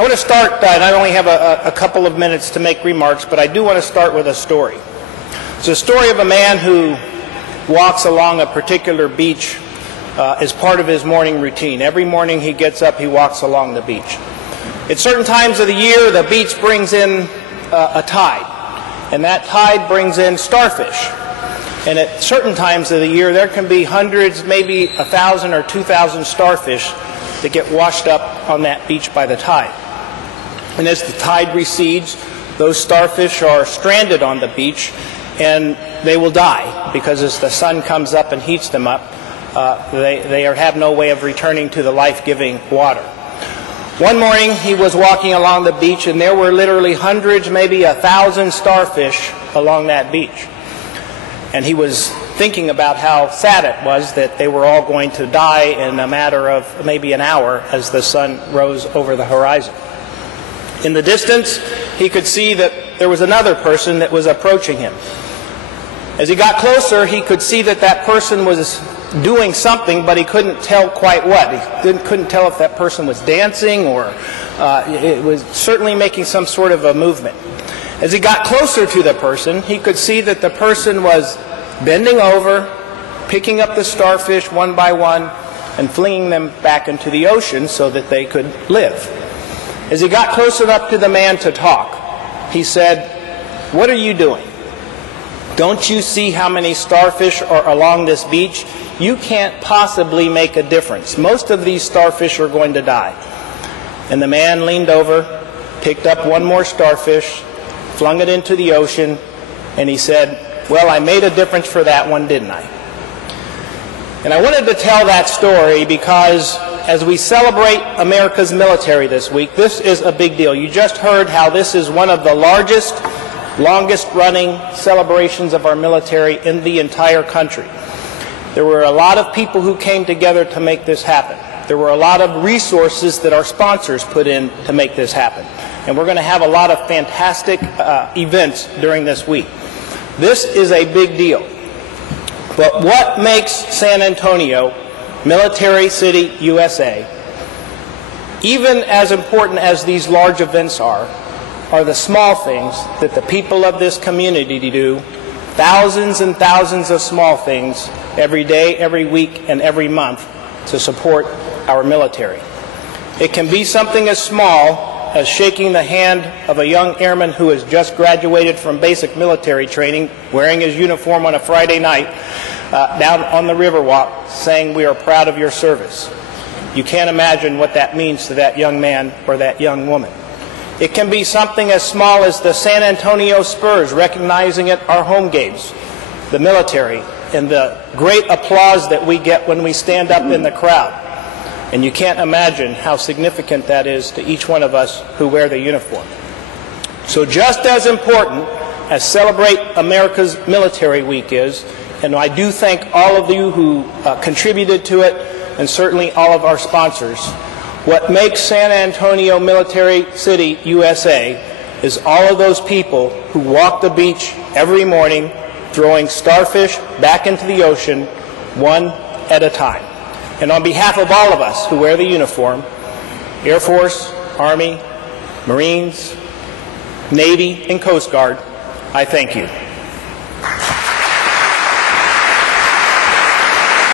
I want to start, and I only have a couple of minutes to make remarks, but I do want to start with a story. It's a story of a man who walks along a particular beach as part of his morning routine. Every morning he gets up, he walks along the beach. At certain times of the year, the beach brings in a tide, and that tide brings in starfish. And at certain times of the year, there can be hundreds, maybe 1,000 or 2,000 starfish that get washed up on that beach by the tide. And as the tide recedes, those starfish are stranded on the beach, and they will die because as the sun comes up and heats them up, they have no way of returning to the life-giving water. One morning, he was walking along the beach, and there were literally hundreds, maybe 1,000 starfish along that beach. And he was thinking about how sad it was that they were all going to die in a matter of maybe an hour as the sun rose over the horizon. In the distance, he could see that there was another person that was approaching him. As he got closer, he could see that that person was doing something, but he couldn't tell quite what. He couldn't tell if that person was dancing or it was certainly making some sort of a movement. As he got closer to the person, he could see that the person was bending over, picking up the starfish one by one, and flinging them back into the ocean so that they could live. As he got close enough to the man to talk, he said, "What are you doing? Don't you see how many starfish are along this beach? You can't possibly make a difference. Most of these starfish are going to die." And the man leaned over, picked up one more starfish, flung it into the ocean, and he said, "Well, I made a difference for that one, didn't I?" And I wanted to tell that story because as we celebrate America's military this week, this is a big deal. You just heard how this is one of the largest, longest-running celebrations of our military in the entire country. There were a lot of people who came together to make this happen. There were a lot of resources that our sponsors put in to make this happen. And we're going to have a lot of fantastic events during this week. This is a big deal. But what makes San Antonio, Military City, USA, even as important as these large events are the small things that the people of this community do, thousands and thousands of small things every day, every week, and every month to support our military. It can be something as small as shaking the hand of a young airman who has just graduated from basic military training, wearing his uniform on a Friday night, down on the Riverwalk, saying, "We are proud of your service." You can't imagine what that means to that young man or that young woman. It can be something as small as the San Antonio Spurs recognizing at our home games the military and the great applause that we get when we stand up in the crowd. And you can't imagine how significant that is to each one of us who wear the uniform. So just as important as Celebrate America's Military Week is, and I do thank all of you who contributed to it, and certainly all of our sponsors, what makes San Antonio Military City, USA, is all of those people who walk the beach every morning throwing starfish back into the ocean one at a time. And on behalf of all of us who wear the uniform, Air Force, Army, Marines, Navy, and Coast Guard, I thank you.